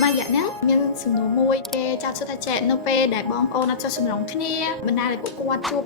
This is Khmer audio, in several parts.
mà dạ nắng nhân sự nụ môi ke chào cho ta trẻ nó pe để bong ô nó cho sự nóng kia mình đây là bộ quan chụp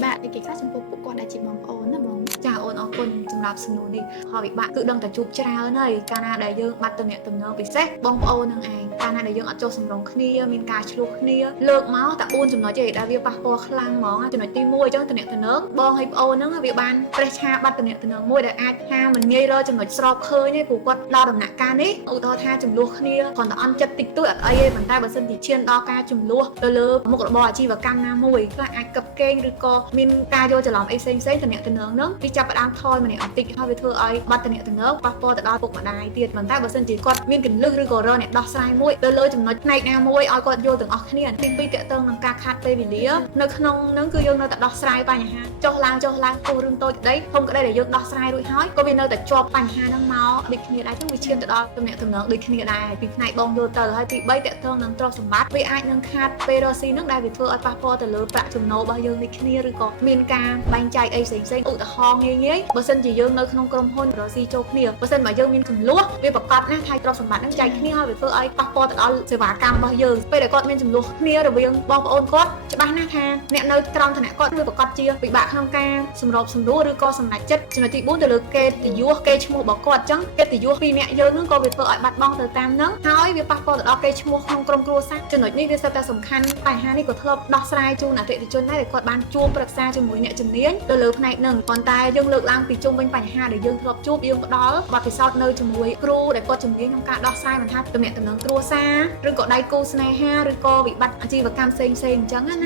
bạn cái khác trong bộ quan đại chỉ bong ô nó bong ចាអូនអរគុណសម្រាប់សំណួរនេះហើយពិបាកគឺដឹងតែជួបច្រើនហើយកាលណាដែលយើងបាត់ទំនាក់ទំនងពិសេសបងប្អូននឹងឯងកាលណាដែលយើងអត់ចុះសម្រុងគ្នាមានការឆ្លោះគ្នាលើកមកតែ4ចំណុចទេដែលវាប៉ះពាល់ខ្លាំងហ្មងចំណុចទី1អញ្ចឹងទំនាក់ទំនងបងហើយប្អូនហ្នឹងវាបានប្រេះឆាបាត់ទំនាក់ទំនងមួយដែលអាចថាមិនងាយរកចំណុចស្របឃើញទេព្រោះគាត់ដល់ដំណាក់កាលនេះឧទាហរណ៍ថាចំនួនគ្នាគ្រាន់តែអន់ចិត្តតិចតួចអត់អីទេប៉ុន្តែបើសិនជាឈានដល់ការចំនួនទៅលើមុខរបរអាជីវកម្មណាមួយខ្លះអាចកឹបកេងឬក៏មានការយល់ច្រឡំអីផ្សេងៗទំនាក់ទំនងហ្នឹងវាចាប់ផ្ដើមថយម្នាក់អត់តិចហើយវាធ្វើឲ្យបាត់ទំនាក់ទំនងប៉ះពាល់ទៅដល់ពុកម្ដាយទៀតប៉ុន្តែបើសិនជាគាត់មានកន្លឹះឬក៏រកអ្នកដោះស្រាយមួយទៅលើចំណុចផ្នែកណាមួយឲ្យគាត់យល់ទាំងអស់គ្នាទី2តកតងនឹងការខាត់ពេលវេលានៅក្នុងហ្នឹងគឺយើងនៅតែដោះស្រាយបញ្ហាចុះឡើងពោះរឿងតូចក្តីធំក្តីដែលយើងដោះស្រាយរួចហើយក៏វានៅតែជាប់បញ្ហាហ្នឹងមកដូចគ្នាដែរចឹងវាឈានទៅដល់ទំនាក់ទំនងដូចគ្នាដែរពីផ្នែកបងយល់ទៅហើយទី3តកតងនឹងទ្រព្យសម្បត្តិវាអាចនឹងខាត់ពេលរកស៊ីហ្នឹងដែលវាធ្វើឲ្យប៉ះពាល់ទៅលើប្រាក់ចំណូលរបស់យើងដូចគ្នាឬក៏មានការបែងចែកអីផ្សេងៗឧទាហរណ៍ងាយៗបើសិនជាយើងនៅក្នុងក្រុមហ៊ុនរកស៊ីចូលគ្នាបើសិនបើយើងមានចំនួនវាប្រកបណាស់ថាទ្រព្យសម្បត្តិហ្នឹងចែកគ្នាហើយវាធ្វើឲ្យប៉ះពាល់ទៅដល់សេវាកម្មរបស់យើងពេលដែលគាត់មានចំនួនគ្នារវាងបងប្អូនគាត់ច្បាស់ណាស់ថាអ្នកនៅក្រោមឋានៈគាត់វាប្រកបជាពិបាកក្នុងការសម្របសម្រួលឬក៏សម្រេចចិត្តចំណុចទី4ទៅលើកិត្តិយសគេឈ្មោះរបស់គាត់អញ្ចឹងកិត្តិយសពីអ្នកយើងហ្នឹងក៏វាធ្វើឲ្យបាត់បង់ទៅតាមហ្នឹងហើយវាប៉ះពាល់ទៅដល់គេឈ្មោះក្នុងក្រុមគ្រួសារចំណុចនេះវាសិតតែសំខាន់បញ្ហានេះក៏ធ្លាប់ដោះស្រាយជូនអតិថិជនដែរដែលគាត់បានជួបប្រឹក្សាជាមួយអ្នកជំនាញទៅលើផ្នែកហ្នឹងប៉ុន្តែយើងលើកឡើងពីជុំវិញបញ្ហាដែលយើងធ្លាប់ជួបយើងផ្ដល់បទពិសោធន៍នៅជាមួយគ្រូដែលគាត់ជំនាញក្នុងការដោះស្រាយមិនថាទំនាក់ទំនងគ្រួសារឬក៏ដៃគូស្នេហាឬក៏វិបត្តិអាជីវកម្មផ្សេងៗអញ្ចឹងណា